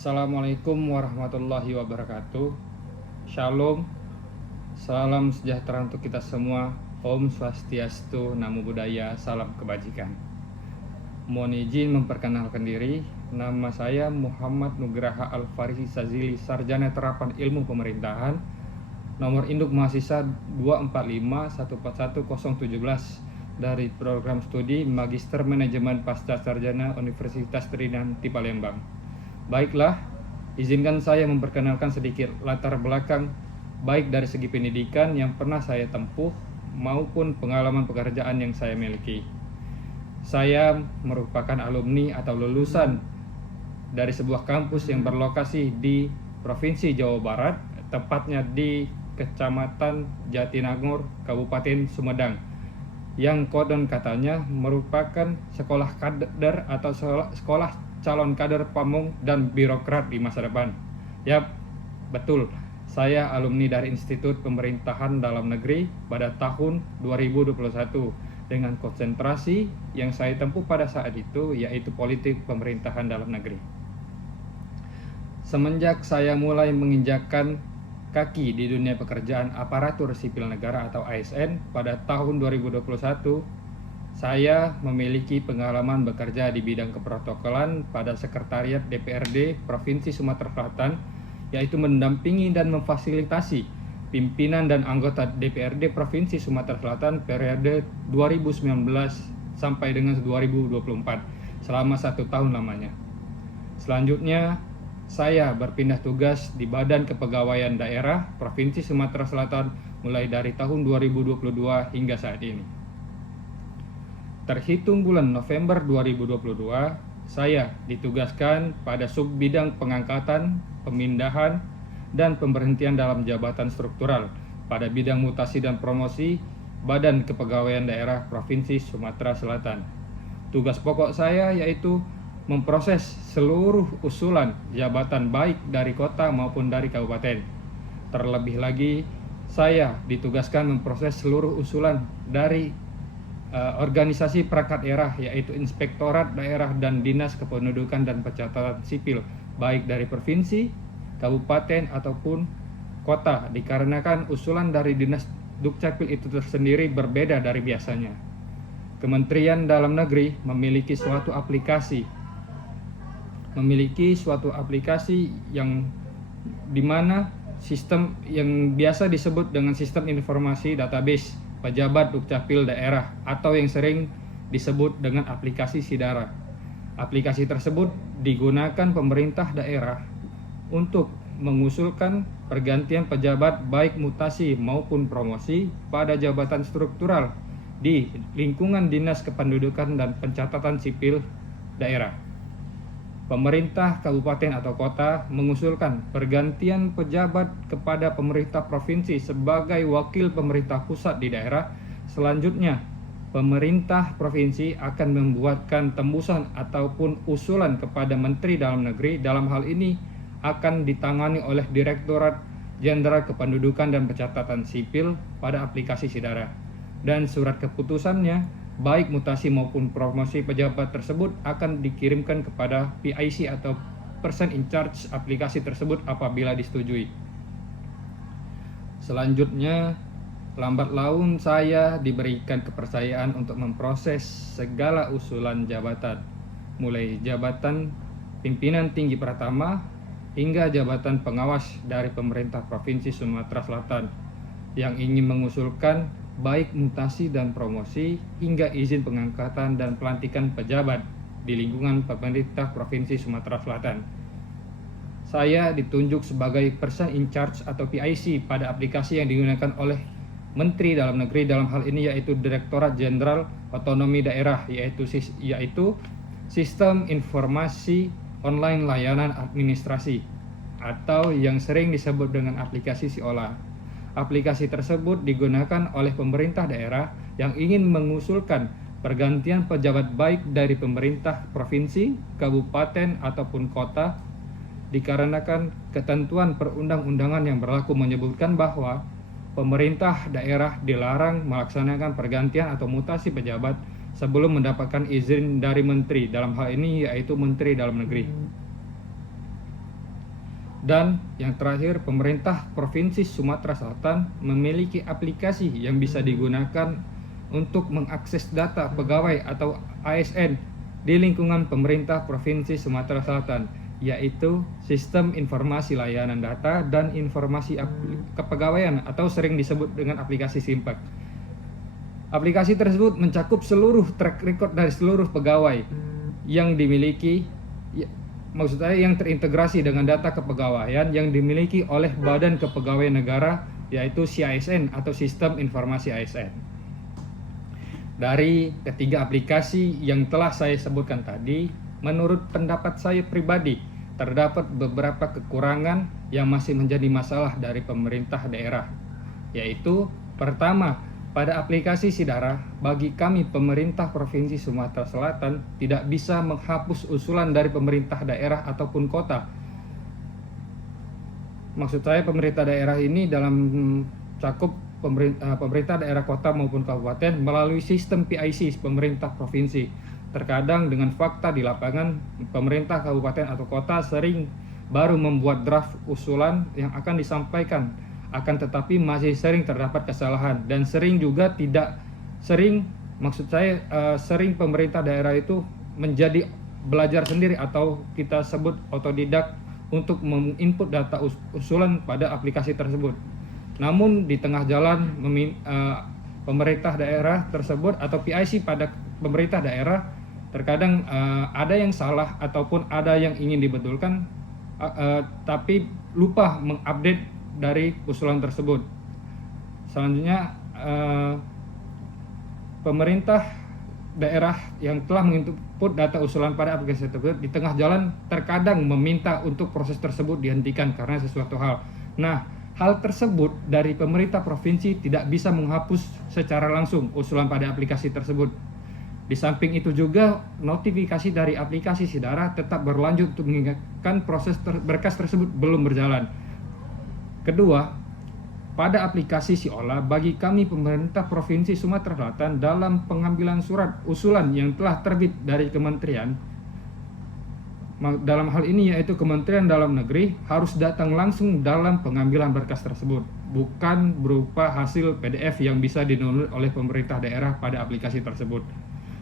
Assalamualaikum warahmatullahi wabarakatuh. Shalom. Salam sejahtera untuk kita semua. Om Swastiastu, Namo Buddhaya, salam kebajikan. Mohon izin memperkenalkan diri. Nama saya Muhammad Nugraha Alfarisi Sazili, Sarjana Terapan Ilmu Pemerintahan. Nomor induk mahasiswa 245141017 dari program studi Magister Manajemen Pasca Sarjana Universitas Trinanti Palembang. Baiklah, izinkan saya memperkenalkan sedikit latar belakang baik dari segi pendidikan yang pernah saya tempuh maupun pengalaman pekerjaan yang saya miliki. Saya merupakan alumni atau lulusan dari sebuah kampus yang berlokasi di Provinsi Jawa Barat, tepatnya di Kecamatan Jatinangor, Kabupaten Sumedang, yang konon katanya merupakan sekolah kader atau sekolah calon kader pamong dan birokrat di masa depan. Yap, betul. Saya alumni dari Institut Pemerintahan Dalam Negeri pada tahun 2021 dengan konsentrasi yang saya tempuh pada saat itu yaitu politik pemerintahan dalam negeri. Semenjak saya mulai menginjakkan kaki di dunia pekerjaan aparatur sipil negara atau ASN pada tahun 2021, saya memiliki pengalaman bekerja di bidang keprotokolan pada Sekretariat DPRD Provinsi Sumatera Selatan, yaitu mendampingi dan memfasilitasi pimpinan dan anggota DPRD Provinsi Sumatera Selatan periode 2019 sampai dengan 2024 selama 1 tahun lamanya. Selanjutnya, saya berpindah tugas di Badan Kepegawaian Daerah Provinsi Sumatera Selatan mulai dari tahun 2022 hingga saat ini. Terhitung bulan November 2022, saya ditugaskan pada sub bidang pengangkatan, pemindahan, dan pemberhentian dalam jabatan struktural pada bidang mutasi dan promosi Badan Kepegawaian Daerah Provinsi Sumatera Selatan. Tugas pokok saya yaitu memproses seluruh usulan jabatan baik dari kota maupun dari kabupaten. Terlebih lagi, saya ditugaskan memproses seluruh usulan dari organisasi perangkat daerah yaitu Inspektorat Daerah dan Dinas Kependudukan dan Pencatatan Sipil baik dari provinsi, kabupaten ataupun kota, dikarenakan usulan dari Dinas Dukcapil itu tersendiri berbeda dari biasanya. Kementerian Dalam Negeri memiliki suatu aplikasi yang dimana sistem yang biasa disebut dengan sistem informasi database pejabat Dukcapil daerah atau yang sering disebut dengan aplikasi Sidara. Aplikasi tersebut digunakan pemerintah daerah untuk mengusulkan pergantian pejabat baik mutasi maupun promosi pada jabatan struktural di lingkungan Dinas Kependudukan dan Pencatatan Sipil daerah. Pemerintah kabupaten atau kota mengusulkan pergantian pejabat kepada pemerintah provinsi sebagai wakil pemerintah pusat di daerah. Selanjutnya, pemerintah provinsi akan membuatkan tembusan ataupun usulan kepada Menteri Dalam Negeri. Dalam hal ini akan ditangani oleh Direktorat Jenderal Kependudukan dan Pencatatan Sipil pada aplikasi Sidara. Dan surat keputusannya baik mutasi maupun promosi pejabat tersebut akan dikirimkan kepada PIC atau Person in Charge aplikasi tersebut apabila disetujui. Selanjutnya, lambat laun saya diberikan kepercayaan untuk memproses segala usulan jabatan, mulai jabatan pimpinan tinggi pertama hingga jabatan pengawas dari pemerintah Provinsi Sumatera Selatan yang ingin mengusulkan baik mutasi dan promosi hingga izin pengangkatan dan pelantikan pejabat di lingkungan pemerintah Provinsi Sumatera Selatan. Saya ditunjuk sebagai Person in Charge atau PIC pada aplikasi yang digunakan oleh Menteri Dalam Negeri, dalam hal ini yaitu Direktorat Jenderal Otonomi Daerah, yaitu Sistem Informasi Online Layanan Administrasi atau yang sering disebut dengan aplikasi SIOLA. Aplikasi tersebut digunakan oleh pemerintah daerah yang ingin mengusulkan pergantian pejabat baik dari pemerintah provinsi, kabupaten ataupun kota, dikarenakan ketentuan perundang-undangan yang berlaku menyebutkan bahwa pemerintah daerah dilarang melaksanakan pergantian atau mutasi pejabat sebelum mendapatkan izin dari menteri, dalam hal ini yaitu Menteri Dalam Negeri. Dan yang terakhir, pemerintah Provinsi Sumatera Selatan memiliki aplikasi yang bisa digunakan untuk mengakses data pegawai atau ASN di lingkungan pemerintah Provinsi Sumatera Selatan, yaitu Sistem Informasi Layanan Data dan Informasi Kepegawaian atau sering disebut dengan aplikasi SIMPAK. Aplikasi tersebut mencakup seluruh track record dari seluruh pegawai yang dimiliki, maksud saya yang terintegrasi dengan data kepegawaian yang dimiliki oleh Badan Kepegawaian Negara, yaitu CISN atau Sistem Informasi ASN. Dari ketiga aplikasi yang telah saya sebutkan tadi, menurut pendapat saya pribadi, terdapat beberapa kekurangan yang masih menjadi masalah dari pemerintah daerah, yaitu pertama, pada aplikasi Sidara, bagi kami pemerintah Provinsi Sumatera Selatan tidak bisa menghapus usulan dari pemerintah daerah ataupun kota. Maksud saya pemerintah daerah ini dalam cakup pemerintah daerah kota maupun kabupaten melalui sistem PIC pemerintah provinsi. Terkadang dengan fakta di lapangan, pemerintah kabupaten atau kota sering baru membuat draft usulan yang akan disampaikan, akan tetapi masih sering terdapat kesalahan dan sering juga tidak sering, maksud saya sering pemerintah daerah itu menjadi belajar sendiri atau kita sebut otodidak untuk menginput data usulan pada aplikasi tersebut. Namun di tengah jalan pemerintah daerah tersebut atau PIC pada pemerintah daerah terkadang ada yang salah ataupun ada yang ingin dibetulkan, tapi lupa mengupdate dari usulan tersebut. Selanjutnya, pemerintah daerah yang telah menginput data usulan pada aplikasi tersebut di tengah jalan terkadang meminta untuk proses tersebut dihentikan karena sesuatu hal. Nah, hal tersebut dari pemerintah provinsi tidak bisa menghapus secara langsung usulan pada aplikasi tersebut. Di samping itu juga notifikasi dari aplikasi Sidara tetap berlanjut untuk mengingatkan proses berkas tersebut belum berjalan. Kedua, pada aplikasi Siola, bagi kami pemerintah Provinsi Sumatera Selatan dalam pengambilan surat usulan yang telah terbit dari kementerian, dalam hal ini yaitu Kementerian Dalam Negeri, harus datang langsung dalam pengambilan berkas tersebut, bukan berupa hasil PDF yang bisa didownload oleh pemerintah daerah pada aplikasi tersebut.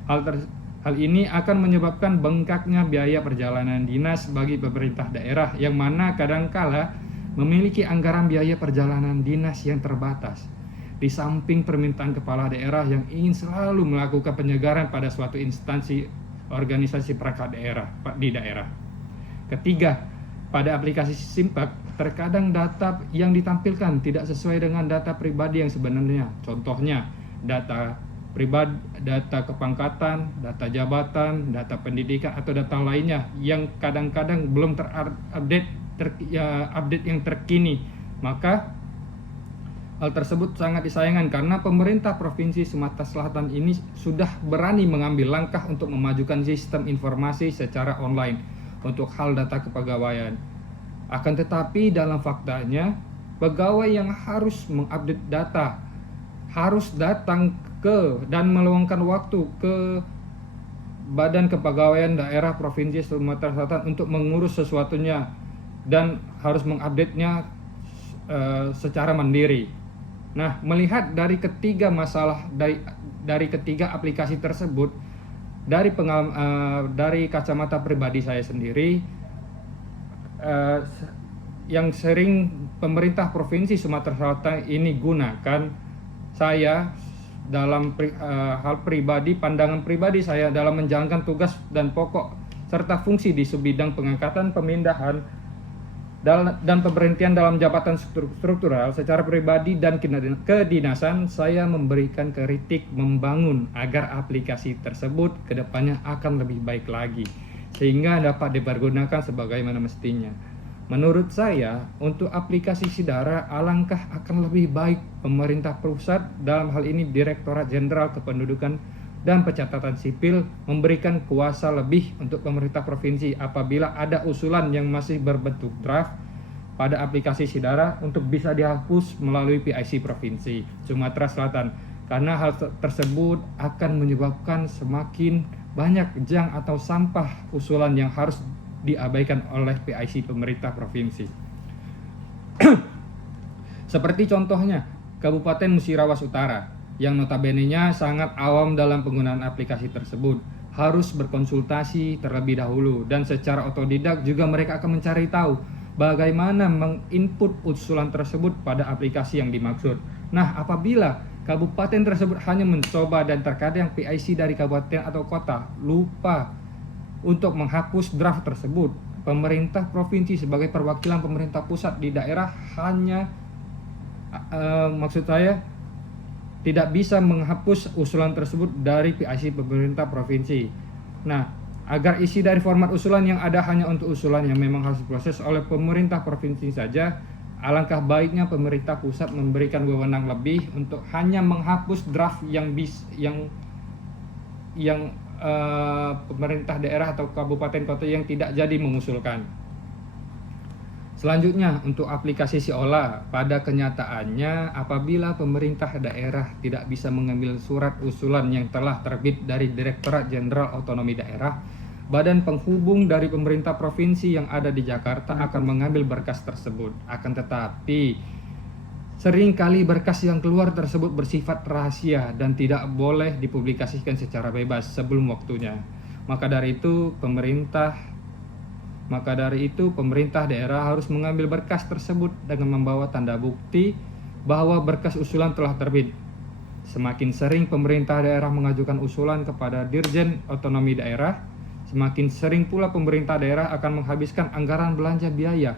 Hal ini akan menyebabkan bengkaknya biaya perjalanan dinas bagi pemerintah daerah yang mana kadangkala memiliki anggaran biaya perjalanan dinas yang terbatas, di samping permintaan kepala daerah yang ingin selalu melakukan penyegaran pada suatu instansi organisasi perangkat daerah di daerah. Ketiga, pada aplikasi SIMPAK, terkadang data yang ditampilkan tidak sesuai dengan data pribadi yang sebenarnya. Contohnya, data pribadi, data kepangkatan, data jabatan, data pendidikan, atau data lainnya yang kadang-kadang belum terupdate update yang terkini. Maka hal tersebut sangat disayangkan karena pemerintah Provinsi Sumatera Selatan ini sudah berani mengambil langkah untuk memajukan sistem informasi secara online untuk hal data kepegawaian. Akan tetapi dalam faktanya, pegawai yang harus mengupdate data harus datang ke dan meluangkan waktu ke Badan Kepegawaian Daerah Provinsi Sumatera Selatan untuk mengurus sesuatunya dan harus mengupdate-nya secara mandiri. Nah, melihat dari ketiga masalah dari ketiga aplikasi tersebut, dari kacamata pribadi saya sendiri, yang sering pemerintah Provinsi Sumatera Selatan ini gunakan, saya dalam hal pribadi, pandangan pribadi saya dalam menjalankan tugas dan pokok serta fungsi di subbidang pengangkatan, pemindahan, dan pemberhentian dalam jabatan struktural, secara pribadi dan kedinasan, saya memberikan kritik membangun agar aplikasi tersebut kedepannya akan lebih baik lagi, sehingga dapat dipergunakan sebagaimana mestinya. Menurut saya, untuk aplikasi Sidara, alangkah akan lebih baik pemerintah pusat, dalam hal ini Direktorat Jenderal Kependudukan dan Pencatatan Sipil, memberikan kuasa lebih untuk pemerintah provinsi apabila ada usulan yang masih berbentuk draft pada aplikasi Sidara untuk bisa dihapus melalui PIC Provinsi Sumatera Selatan, karena hal tersebut akan menyebabkan semakin banyak jang atau sampah usulan yang harus diabaikan oleh PIC pemerintah provinsi. Seperti contohnya Kabupaten Musirawas Utara yang notabene-nya sangat awam dalam penggunaan aplikasi tersebut, harus berkonsultasi terlebih dahulu, dan secara otodidak juga mereka akan mencari tahu bagaimana menginput usulan tersebut pada aplikasi yang dimaksud. Nah, apabila kabupaten tersebut hanya mencoba dan terkadang PIC dari kabupaten atau kota lupa untuk menghapus draft tersebut, pemerintah provinsi sebagai perwakilan pemerintah pusat di daerah hanya maksud saya tidak bisa menghapus usulan tersebut dari PIC pemerintah provinsi. Nah, agar isi dari format usulan yang ada hanya untuk usulan yang memang harus diproses oleh pemerintah provinsi saja, alangkah baiknya pemerintah pusat memberikan wewenang lebih untuk hanya menghapus draft yang pemerintah daerah atau kabupaten kota yang tidak jadi mengusulkan. Selanjutnya, untuk aplikasi Siola, pada kenyataannya apabila pemerintah daerah tidak bisa mengambil surat usulan yang telah terbit dari Direktorat Jenderal Otonomi Daerah, badan penghubung dari pemerintah provinsi yang ada di Jakarta akan mengambil berkas tersebut. Akan tetapi, seringkali berkas yang keluar tersebut bersifat rahasia dan tidak boleh dipublikasikan secara bebas sebelum waktunya. Maka dari itu pemerintah daerah harus mengambil berkas tersebut dengan membawa tanda bukti bahwa berkas usulan telah terbit. Semakin sering pemerintah daerah mengajukan usulan kepada Dirjen Otonomi Daerah, semakin sering pula pemerintah daerah akan menghabiskan anggaran belanja biaya.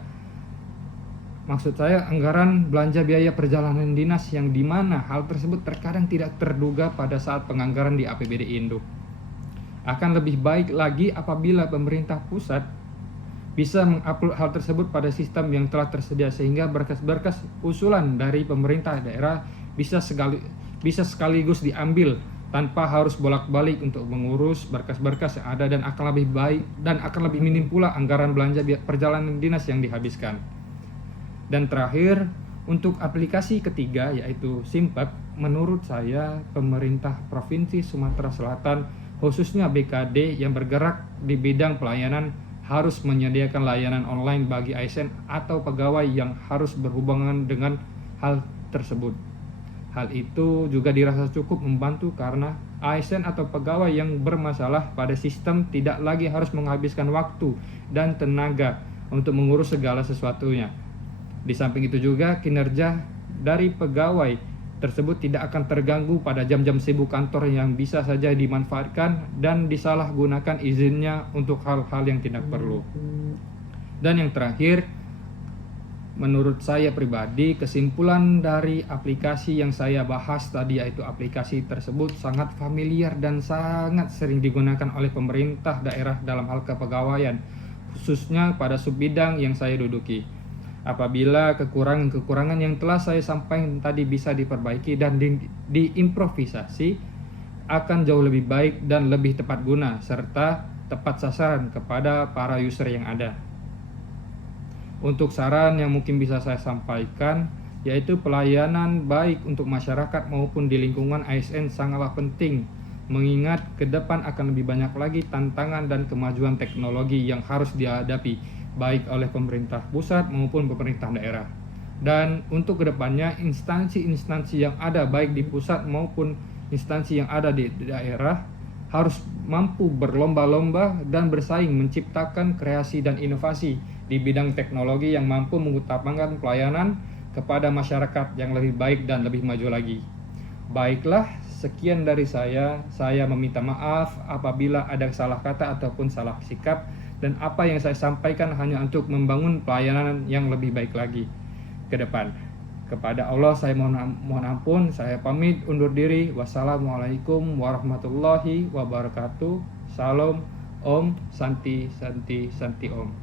Maksud saya anggaran belanja biaya perjalanan dinas, yang dimana hal tersebut terkadang tidak terduga pada saat penganggaran di APBD Induk. Akan lebih baik lagi apabila pemerintah pusat bisa mengupload hal tersebut pada sistem yang telah tersedia, sehingga berkas-berkas usulan dari pemerintah daerah bisa sekaligus diambil tanpa harus bolak-balik untuk mengurus berkas-berkas yang ada, dan akan lebih baik dan akan lebih minim pula anggaran belanja perjalanan dinas yang dihabiskan. Dan terakhir, untuk aplikasi ketiga yaitu Simpek, menurut saya pemerintah Provinsi Sumatera Selatan khususnya BKD yang bergerak di bidang pelayanan harus menyediakan layanan online bagi ASN atau pegawai yang harus berhubungan dengan hal tersebut. Hal itu juga dirasa cukup membantu karena ASN atau pegawai yang bermasalah pada sistem tidak lagi harus menghabiskan waktu dan tenaga untuk mengurus segala sesuatunya. Di samping itu juga kinerja dari pegawai tersebut tidak akan terganggu pada jam-jam sibuk kantor yang bisa saja dimanfaatkan dan disalahgunakan izinnya untuk hal-hal yang tidak perlu. Dan yang terakhir, menurut saya pribadi, kesimpulan dari aplikasi yang saya bahas tadi yaitu aplikasi tersebut sangat familiar dan sangat sering digunakan oleh pemerintah daerah dalam hal kepegawaian, khususnya pada subbidang yang saya duduki. Apabila kekurangan-kekurangan yang telah saya sampaikan tadi bisa diperbaiki dan diimprovisasi, akan jauh lebih baik dan lebih tepat guna serta tepat sasaran kepada para user yang ada. Untuk saran yang mungkin bisa saya sampaikan, yaitu pelayanan baik untuk masyarakat maupun di lingkungan ASN sangatlah penting, mengingat ke depan akan lebih banyak lagi tantangan dan kemajuan teknologi yang harus dihadapi baik oleh pemerintah pusat maupun pemerintah daerah. Dan untuk kedepannya instansi-instansi yang ada baik di pusat maupun instansi yang ada di daerah harus mampu berlomba-lomba dan bersaing menciptakan kreasi dan inovasi di bidang teknologi yang mampu mengutamakan pelayanan kepada masyarakat yang lebih baik dan lebih maju lagi. Baiklah, sekian dari saya. Saya meminta maaf apabila ada salah kata ataupun salah sikap, dan apa yang saya sampaikan hanya untuk membangun pelayanan yang lebih baik lagi ke depan. Kepada Allah saya mohon ampun. Saya pamit undur diri. Wassalamualaikum warahmatullahi wabarakatuh. Salam Om Santi Santi Santi Om.